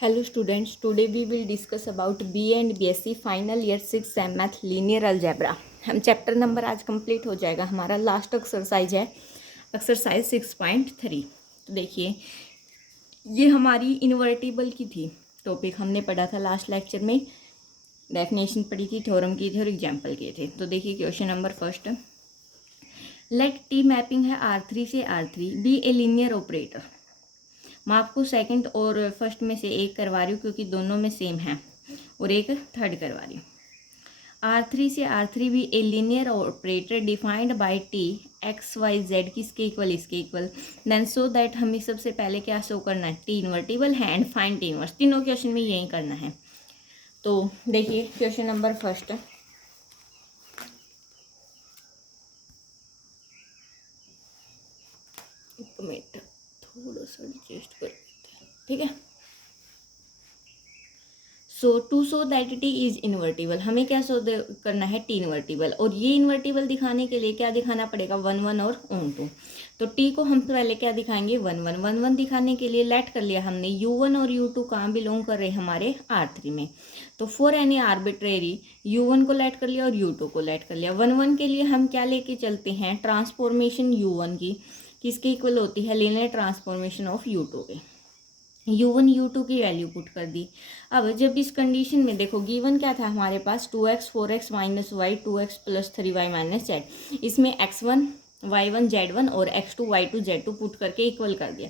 Hello students, today we will discuss about BA and BSc final year 6 same math linear algebra. हम chapter number आज complete हो जाएगा। हमारा last exercise है exercise 6.3। तो देखिए ये हमारी इन्वर्टिबल की थी, टॉपिक हमने पढ़ा था लास्ट लेक्चर में, डेफिनेशन पढ़ी थी, थ्योरम की थी और एग्जाम्पल किए थे। तो देखिए question number first, let t mapping है R3 से R3 बी ए लीनियर ऑपरेटर। मैं आपको सेकंड और फर्स्ट में से एक करवा रही हूँ क्योंकि दोनों में सेम है, और एक थर्ड करवा रही हूँ। R3 से R3 भी a linear operator defined by T X Y Z किसके इक्वल, इसके इक्वल। देन सो दैट हमें सबसे पहले क्या शो करना है, टी इन्वर्टिबल है एंड फाइंड टी इनवर्स। तीनों क्वेश्चन में यही करना है। तो देखिए क्वेश्चन नंबर फर्स्ट, एक मिनट थोड़ा सा एडजस्ट कर लेते हैं, ठीक है। So to show that T is invertible, हमें क्या शो करना है, टी इन्वर्टिबल। और ये इन्वर्टिबल दिखाने के लिए क्या दिखाना पड़ेगा, 1 1 और ऑन 2। तो टी को हम पहले क्या दिखाएंगे, 1 1 1 1 दिखाने के लिए लेट कर लिया हमने u1 और u2 कहाँ बिलोंग कर रहे हैं, हमारे R3 में। तो फॉर एनी आर्बिट्रेरी u1 को लेट कर लिया और u2 को लेट कर लिया। 1 1 के लिए हम क्या लेके चलते हैं, ट्रांसफॉर्मेशन u1 की किसके इक्वल होती है, लीनियर ट्रांसफॉर्मेशन ऑफ u2 के। u1 u2 की वैल्यू पुट कर दी। अब जब इस कंडीशन में देखो गिवन क्या था हमारे पास, 2x 4x minus y 2x plus 3y minus z. इसमें x1 y1 z1 और x2 y2 z2 पुट करके इक्वल कर दिया।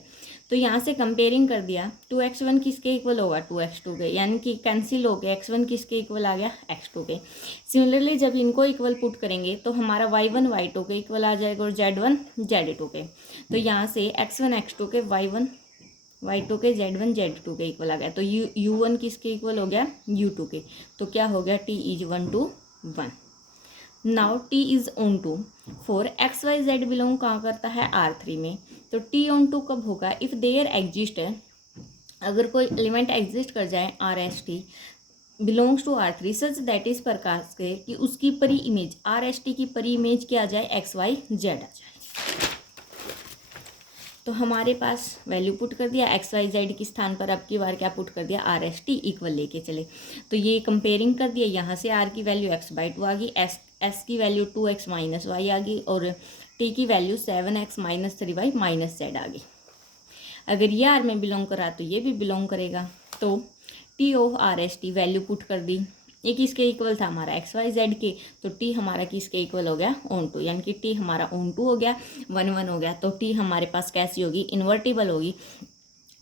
तो यहाँ से कंपेयरिंग कर दिया, 2x1 किसके इक्वल होगा, 2x2 के, यानी कि कैंसिल हो गया, x1 किसके इक्वल आ गया, x2 के। सिमिलरली जब इनको इक्वल पुट करेंगे तो हमारा y1 y2 के इक्वल आ जाएगा और z1 z2 के। तो यहाँ से x1 x2 के y1 y2 के z1 z2 के इक्वल आ गया। तो u1 किसके इक्वल हो गया, u2 के। तो क्या हो गया, t is 1 to 1। Now t is onto for x Y z belong कहाँ करता है, R3 में। तो t ऑन टू कब होगा, इफ़ देयर एग्जिस्ट है, अगर कोई एलिमेंट एग्जिस्ट कर जाए RST belongs to R3 such that is प्रकार से कि उसकी परी इमेज RST की परी इमेज क्या आ जाए, एक्स वाई जेड आ जाए। तो हमारे पास वैल्यू पुट कर दिया, एक्स वाई जेड के स्थान पर अब की बार क्या पुट कर दिया, RST इक्वल लेके चले। तो ये कंपेयरिंग कर दिया, यहाँ से R की वैल्यू x/2 आ गई, S की वैल्यू 2x माइनस वाई आ गई और T की value 7x minus 3y minus Z आ गई। अगर ये R में बिलोंग करा तो ये भी बिलोंग करेगा। तो T of RST value put कर दी, ये किसके इक्वल था, हमारा एक्स वाई जेड के। तो टी हमारा किसके इक्वल हो गया, ऑन टू, यानी कि टी हमारा ऑन टू हो गया, 1 1 हो गया। तो टी हमारे पास कैसी होगी, इन्वर्टिबल होगी।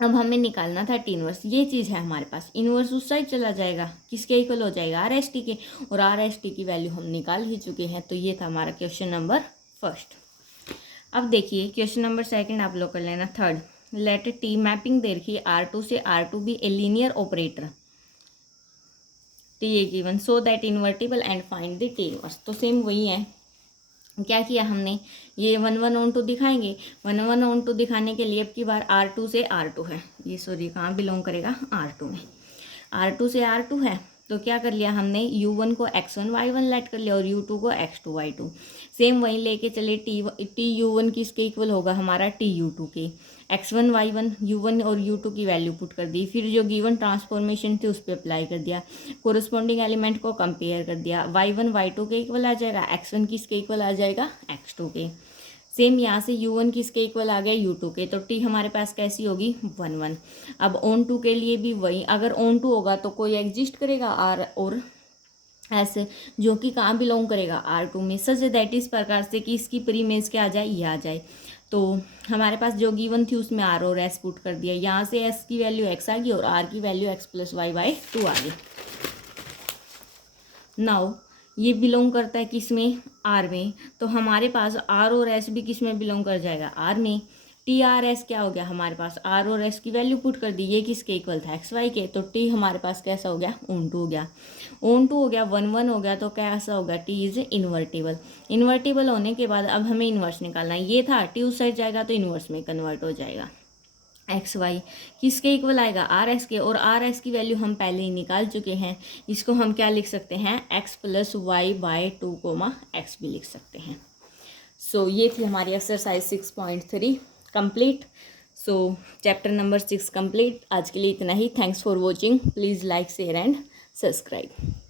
अब हमें निकालना था टी इनवर्स, ये चीज़ है हमारे पास। इनवर्स उस साइड चला जाएगा, किसके इक्वल हो जाएगा, RST के, और RST की वैल्यू हम निकाल ही चुके हैं। तो ये था हमारा क्वेश्चन नंबर फर्स्ट। अब देखिए क्वेश्चन नंबर सेकंड आप लोग कर लेना। थर्ड, लेट टी मैपिंग दे रखी R2 से R2 भी a linear operator T A given so that invertible and find the T inverse. तो सेम वही है, क्या किया हमने, ये 1 1 ऑन टू दिखाएंगे। 1 1 ऑन टू दिखाने के लिए अब की बार R2 से R2 है, ये सॉरी कहाँ बिलोंग करेगा, R2 में। R2 से R2 है तो क्या कर लिया हमने, u1 को x1 y1 लेट कर लिया और u2 को x2 y2। सेम वहीं लेके चले, टी u1 किसके इक्वल होगा, हमारा टी u2 के। x1 y1 u1 और u2 की वैल्यू पुट कर दी, फिर जो गिवन ट्रांसफॉर्मेशन थी उस पर अप्लाई कर दिया, कोरस्पॉन्डिंग एलिमेंट को कंपेयर कर दिया। y1 y2 के इक्वल आ जाएगा, x1 किसके इक्वल आ जाएगा, x2 के। सेम यहाँ से u1 किसके इक्वल आ गया, u2 के। तो t हमारे पास कैसी होगी, 1 1। अब ऑन टू के लिए भी वही, अगर ऑन टू होगा तो कोई एग्जिस्ट करेगा R और S, जो कि कहाँ बिलोंग करेगा, R2 में, सच दैट इस प्रकार से कि इसकी प्रीमेज क्या आ जाए, ये आ जाए। तो हमारे पास जो गिवन थी उसमें R और S पुट कर दिया, यहाँ से S की वैल्यू x आ गई और R की value x plus y by 2 आ गई। नाउ ये बिलोंग करता है किस में, R में। तो हमारे पास R और S भी किस में बिलोंग कर जाएगा, R में। टी आर एस क्या हो गया हमारे पास, R और S की वैल्यू पुट कर दी, ये किसके इक्वल था, एक्स वाई के। तो T हमारे पास कैसा हो गया, ऑन टू हो गया। ऑन टू हो गया, 1 1 हो गया, तो कैसा होगा, T इज इन्वर्टिबल। इन्वर्टिबल होने के बाद अब हमें इन्वर्स निकालना है, ये था T उस साइड जाएगा तो इन्वर्स में कन्वर्ट हो जाएगा। एक्स वाई किसके इक्वल आएगा, आर एस के, और आर एस की वैल्यू हम पहले ही निकाल चुके हैं। इसको हम क्या लिख सकते हैं, X plus Y by 2 X भी लिख सकते हैं। सो ये थी हमारी exercise 6.3 complete. So chapter number 6 complete. आज के लिए इतना ही। Thanks for watching. Please like share and subscribe.